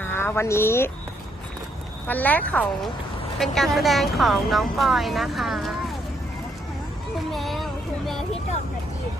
อ่าวันนี้ วันแรกของเป็นการแสดงของน้องปอยนะคะ คุณแมวคุณแมวที่จบภาษาจีน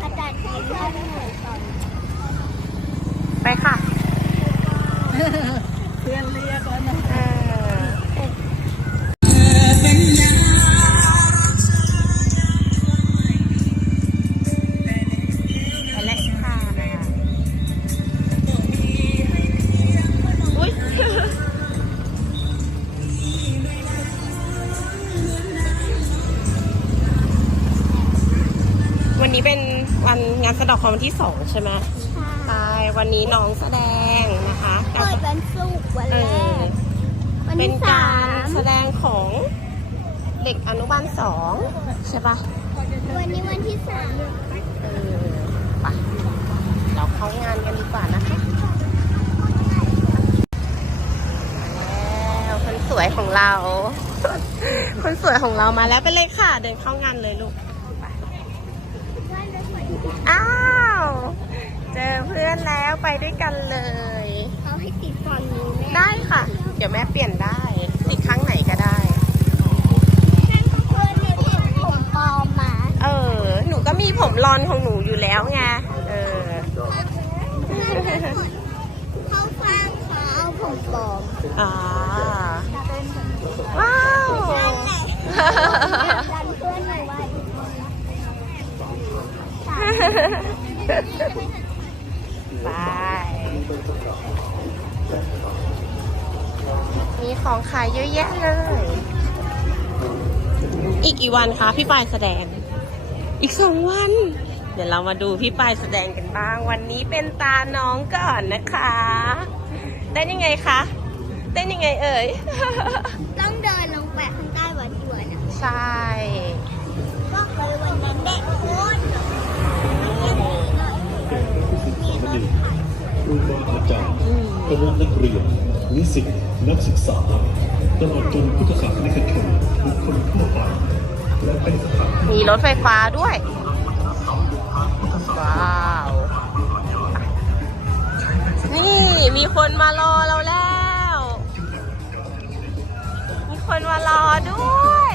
ภาษาจีนที่ไม่เหมือนกันไปค่ะ เพื่อนเรียกแล้วนะ ดอกของวันที่สองใช่ไหมใช่วันนี้น้องแสดงนะคะเปิดวันศุกร์วันเอแรอกวันเป็นที่กาสารมแสดงของเด็กอนุบาลสองใช่ปะวันนี้วันที่สามเออไปเราเข้างานกันดีกว่านะคะแล้วคนสวยของเรา คนสวยของเรามาแล้วไปเลยค่ะ เดินเข้างานเลยลูกไป อ้าว เจอเพื่อนแล้วไปด้วยกันเลย เขาให้ติดฝั่งนี้แม่ได้ค่ะ เดี๋ยวแม่เปลี่ยนได้ ติดข้างไหนก็ได้นั่นก็เพื่อนเนี่ยที่ผมปลอมมาเออ หนูก็มีผมรอนของหนูอยู่แล้วไง เออเขาฟังเขาเอาผมปลอม อ่า ว้าวนั่นแหละดันเพื่อนหนูไว้ ไป มีของขายเยอะแยะเลย อีกกี่วันคะพี่ปายแสดง อีกสองวัน เดี๋ยวเรามาดูพี่ปายแสดงกันบ้าง วันนี้เป็นตาน้องก่อนนะคะเต้นยังไงคะ เต้นยังไงเอ่ย ต้องเดินลงไปข้างใต้วัดด่วนอะใช่ คณะนักเรียนนิสิตนักศึกษาตลอดจนพุทธศาสนิกชนบุคคลทั่วไปและเป็นสถานที่มีรถไฟฟ้าด้วย ว้าว นี่มีคนมารอเราแล้ว มีคนมารอด้วย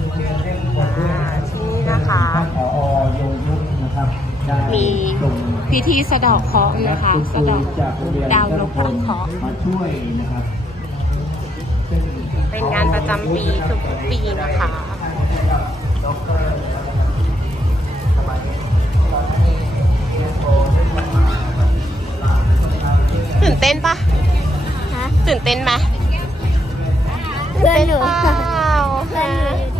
ที่นี่นะคะผอยงยุทธนะครับได้มีส่งพิธีสะเดอกเคราะห์นะคะณสะเดอกจากโรงเรียนดาวนพเคราะห์มาช่วยนะครับเป็นงานประจำปีทุกๆปีนะคะตื่นเต้นปะฮะตื่นเต้นไหมเพื่อนหนูเปเพื่อนล่า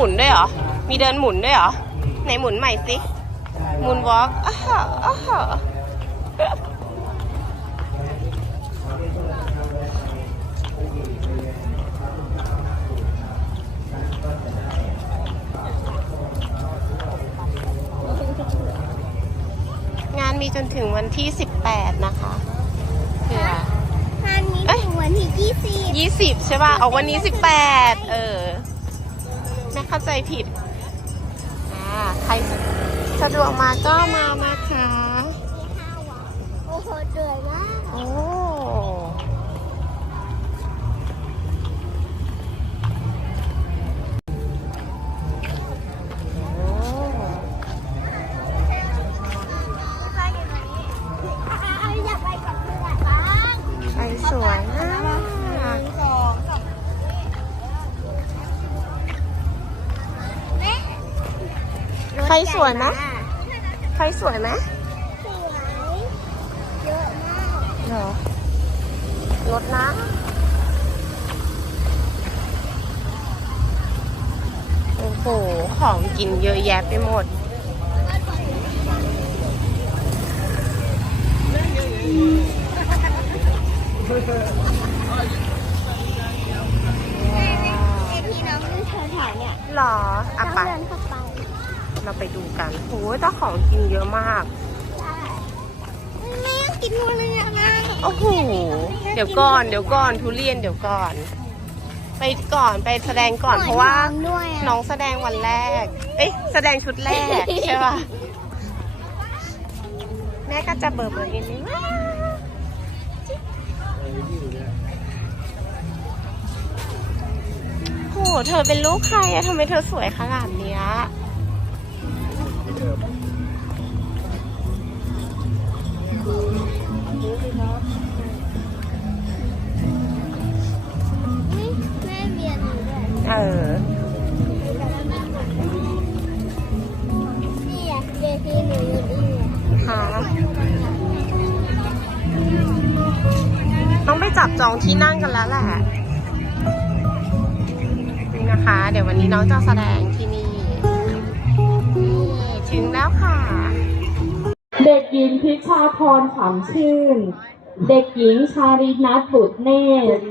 หมุนด้วยเหรอ มีเดินหมุนด้วยเหรอ ไหนหมุนใหม่สิ หมุนวอล์กอ้าวอ้าวงานมีจนถึงวันที่ 18 นะคะเผื่อ งานนี้ถึงวันที่ยี่สิบ ยี่สิบใช่ป่ะ เอาวันนี้สิบแปด เออ แม่เข้าใจผิดอ่าใครสะดวกมาก็มานะคะโอ้โหเดือดมากโอ้โอ้ สวยไหมไฟสวยไหมสวยเยอะมากเหรอรถนะโอ้โห ของกินเยอะแยะไปหมดไอที่น้องดูแถวๆเนี่ยหรอต้อะองไปเดินเข้าไป เราไปดูกันโอ้ยแต่ของกินเยอะมากใช่ไม่อยากกินหมดเลยอะนะโอ้โห เดี๋ยวก่อน เดี๋ยวก่อน ทุเรียน เดี๋ยวก่อน ไปก่อน ไปแสดงก่อน เพราะว่า หมอนทองด้วยอะ น้องแสดงวันแรก เอ๊ะแสดงชุดแรก ใช่ป่ะ แม่ก็จะเบิร์เบิร์นิดนึงโห เธอเป็นลูกใครอะทำไมเธอสวยขนาดเนี้ย เบียร์หนูด้วยเออนี่อะเบียร์ที่หนูอยู่นี่อะค่ะต้องไปจับจองที่นั่งกันแล้วแหละนี่นะคะ เดี๋ยววันนี้น้องจะแสดงที่นี่นี่ถึงแล้วค่ะ เด็กหญิงพิชาพรขำชื่น เด็กหญิงชารินัทบุตรเนตร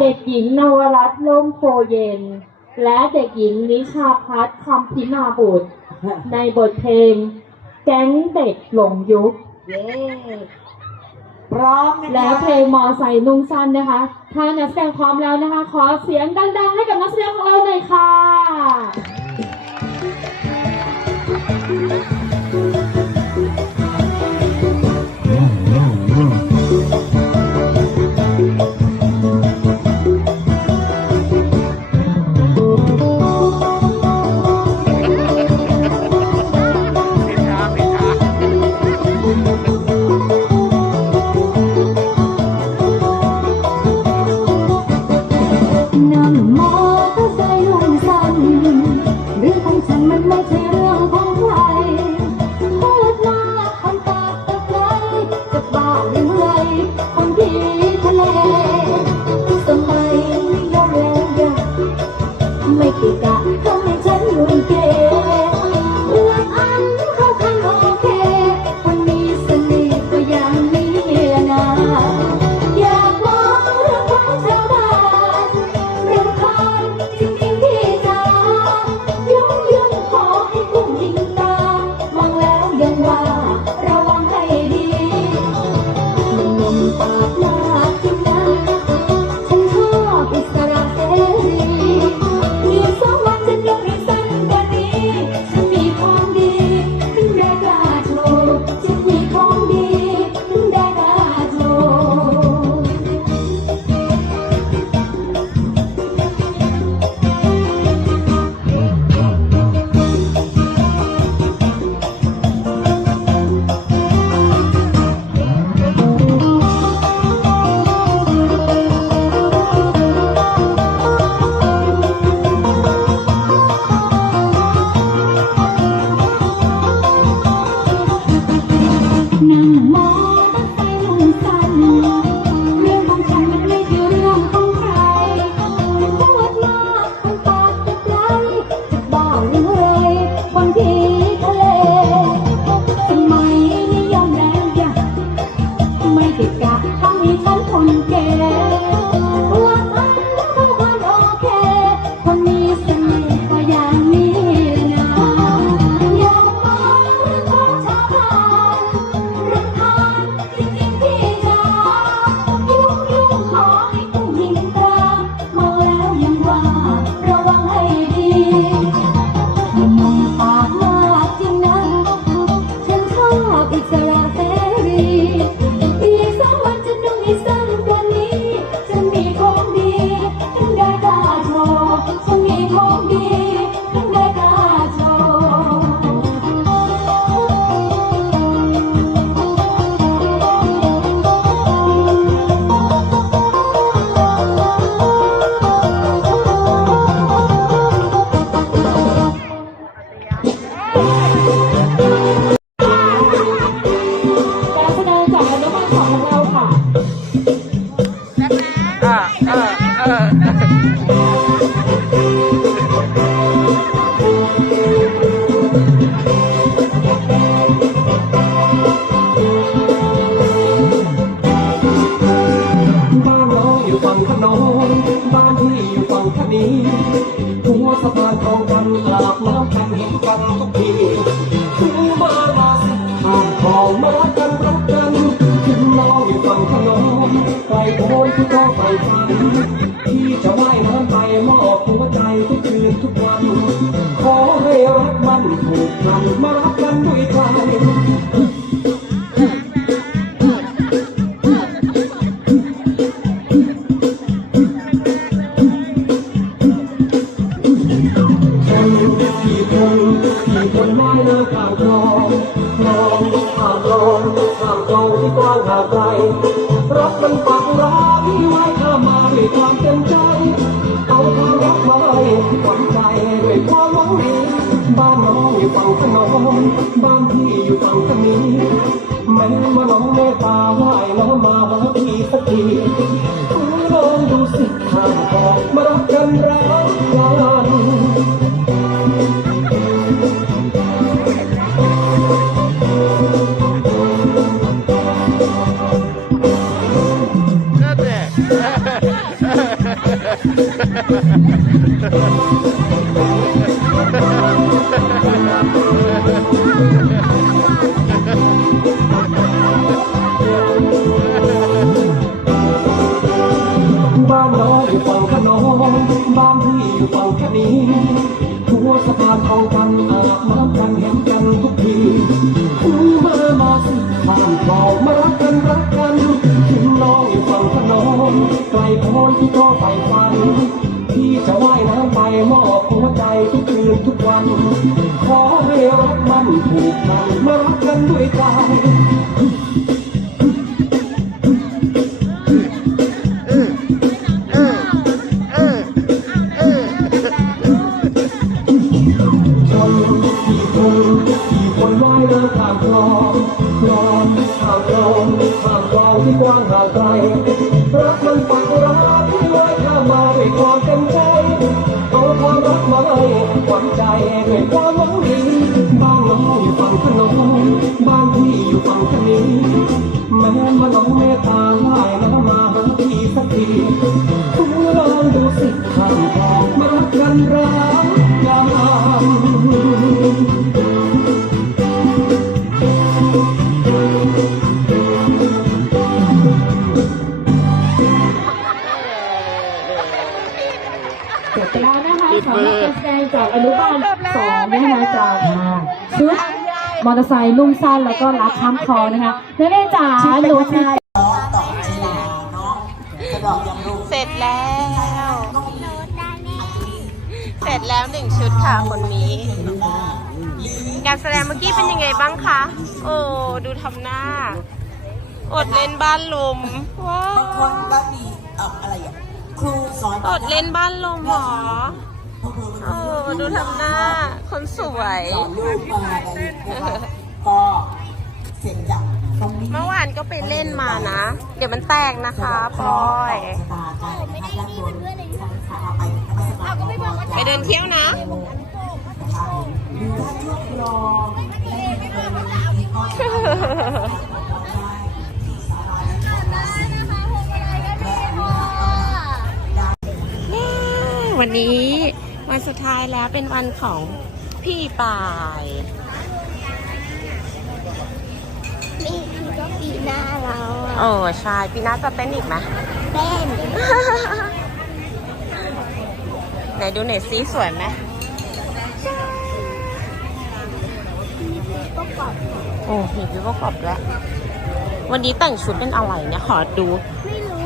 เด็กหญิงนวรัตน์ล่มโพเย็น และเด็กหญิงนิชาพัฒน์คำพิมาบุตร ในบทเพลง แก๊งเด็กหลงยุคพร้อมนะและคะเพลงมอไซค์นุ่งสั้นนะคะ ถ้านักแสดงพร้อมแล้วนะคะ ขอเสียงดังๆ ให้กับนักแสดงของเราหน่อยค่ะ นั่ ขอให้รักมันผูกพันมา มอบหัวใจทุกคืนทุกวัน ขอให้รักมันผูกพันมารักกันด้วยใจ อร์ไซค์นุ่งสั้นแล้วก็รัดข้ามคอนะคะนเรีนจ๋าหนูสิเสร็จแล้ว เสร็จแล้วหนึ่งชุดค่ะคนนี้ การแสดงเมื่อกี้เป็นยังไงบ้างคะ โอ้ ดูทำหน้า อดเล่นบ้านลม ว้าวบางคนบ้านนี้อะไรครูสอนอดเล่นบ้านลมหรอ โอ้ดูทำหน้า คนสวยลูกมาอะไรนก็เสร็จจากเมื่อวานก็ไปเล่นมานะ เดี๋ยวมันแตกนะคะพลอยไปเดินเที่ยวนะวันนี้ ยแล้วเป็นวันของพี่ปายนี่คือก็ปีหน้าเราอะโอ้ใช่ปีหน้าจะเต้นอีกไหม เต้นไหนดูหน่อยซิสวยไหมก็กรอบโอ้มีพี่ประกอบแล้วยวันนี้แต่งชุดเป็นอะไรเนี่ยขอดู ไม่รู้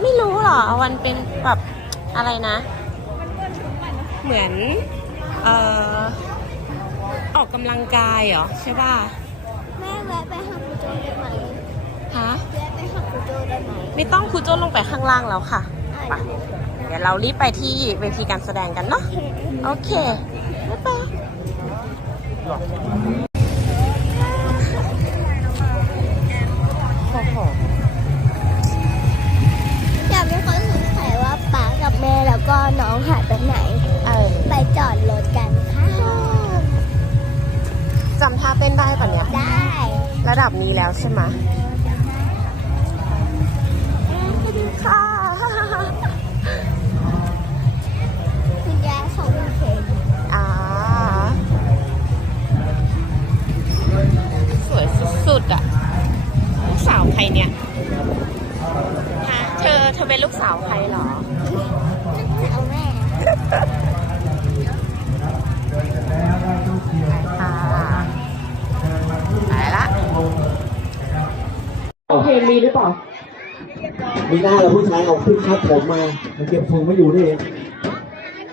ไม่รู้เหรอ วันเป็นแบบอะไรนะ เหมือนเอ่อออกกำลังกายเหรอใช่ป่ะแม่แวะไปหาครูโจได้ไหมฮะแวะไปหาครูโจได้ไหมไม่ต้องครูโจ้ลงไปข้างล่างแล้วค่ะไปเดี๋ยวเรารีบไปที่เวทีการแสดงกันเนาะโอเคบ๊ายบายโอ้โหอยากมีคนสงสัยว่าป๋ากับแม่แล้วก็น้องหายไปไหนเออไป จอดรถกันค่ะจำท่าเต้นได้ปะเนี่ย ได้ระดับนี้แล้วใช่ไหมค่ะคุณยายของคุณเพนอ่าสวยสุดๆอะลูกสาวใครเนี่ยฮะเธอเธอเป็นลูกสาวใครเหรอเอาแม่ โอเคมีหรือเปล่า มีหน้าเราผู้ชายเอาขึ้นคัดผมมามันเก็บทรงไม่อยู่นี่เอง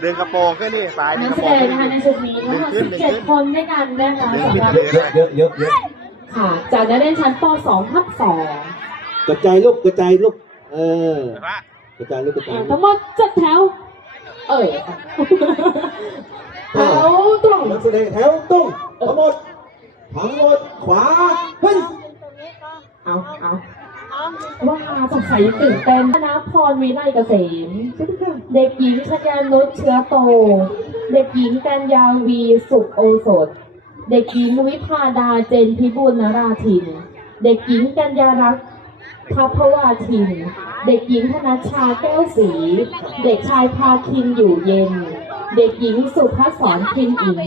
ดึงกระโปรงขึ้นนี่สายดึนังกกระแสโปรงดงขึ้นนะคะในชุดนี้ทั้งหมดดึงขึ้น17 คนด้วยกันนะคะดึงสำขึ้นหรับ เยอะเยอะเยอะเยอะค่ะ จากนักเรียนชั้นป .2 ทับ2กระจายลูกกระจายลูกเออ เห็นปะกระจายลูกกระจายลูทั้กงหมดจัดแถว เออแถวตรงนักแสดงแถวตรงทั้งหมดทั้งหมดขวาเฮ้ย เอาเอา ว่าสงสัยตื่นเต้นธนพรวิไลเกษม เด็กหญิงชยานุชเชื้อโต เด็กหญิงกัญญาวีสุขโอสถ เด็กหญิงวิพาดาเจนพิบูลนราทิน เด็กหญิงกัญญารักษ์พัพวาทิน เด็กหญิงธนชชาแก้วศรีเด็กชายพาคินอยู่เย็น เด็กหญิงสุภศรพินอิง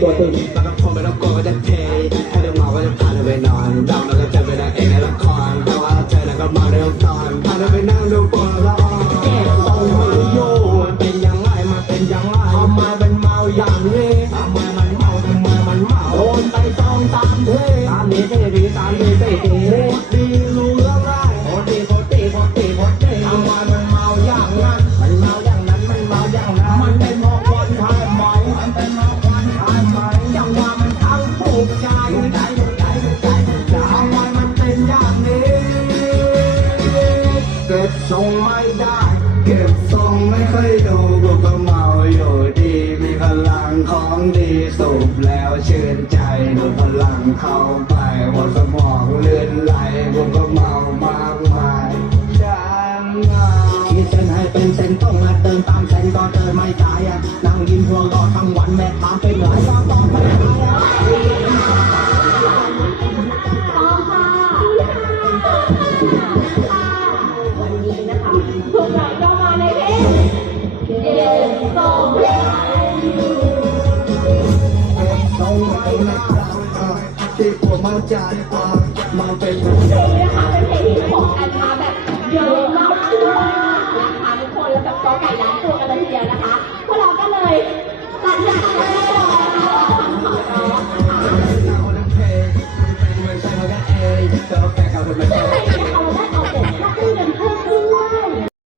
อ เข้าไปหัวสมองเลื่อนไหลผมก็เมามากมายฉันเหงาขีดเส้นให้เป็นเส้นต้องมาเดินตามเส้นก็เดินไม่ได้นั่งยิ้มหัวเราะทั้งวันแม่ถามเป็นหลายรอบตอบไปไห อไก่ล้านตัวกันเลยทีเดียวนะคะ พวกเราก็เลยตัดหลักเลย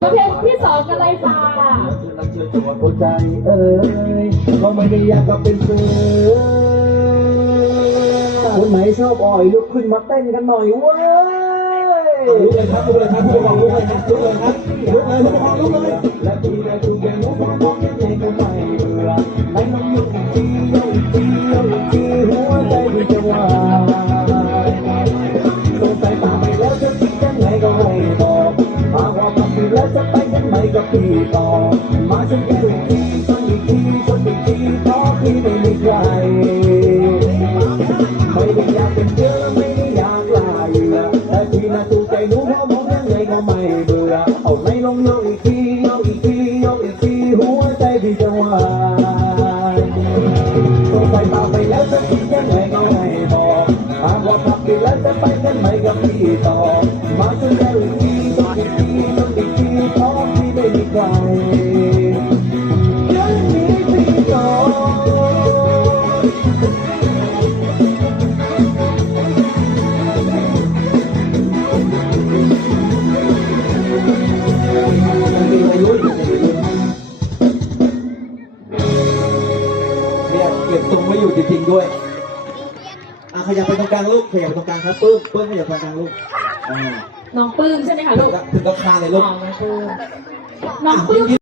ประเภทที่สองกันเลยค่ะหัวใจเอ้ยก็ไม่ได้อยากจะเป็นเสือคนไหนชอบอ่อยลุกขึ้นมาเต้นกันหน่อยเว้ย ลุกเลยครับลุกเลยครับลุกเลยลุกเลยครับลุกเลยครับลุกเลยลุกเลยลุกเลยและพี่ได้ทุกอย่างรู้ว่าน้องยังไงก็ไม่เบื่อให้น้องอยู่อีกทีโยกอีกทีโยกอีกทีหัวใจพี่จะว่าสงสัยตาไปแล้วจะคิดยังไงก็ไม่บอกหากว่าทำผิดแล้วจะไปยังไงกับพี่ต่อมาฉัน ด้วยอะขยับไปตรงกลางลูกขยับไปตรงกลางครับปื้มปื้มขยับไปตรงกลางลูกอ่าน้องปลื้มใช่ไหมคะลูกถึงกับคานเลยลูก อ๋อน้องปลื้ม น้องปลื้ม